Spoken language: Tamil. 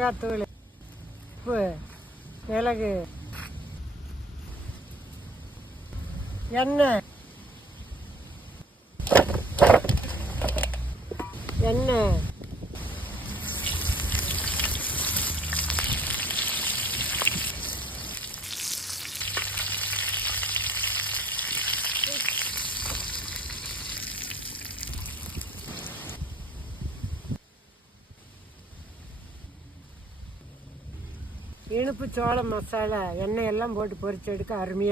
மிளகாத்தூள், உப்பு, மிளகு, எண்ணெய் எண்ணெய் இனிப்பு சோள மசாலா எண்ணெய் எல்லாம் போட்டு பொரிச்சு எடுக்க அருமையாக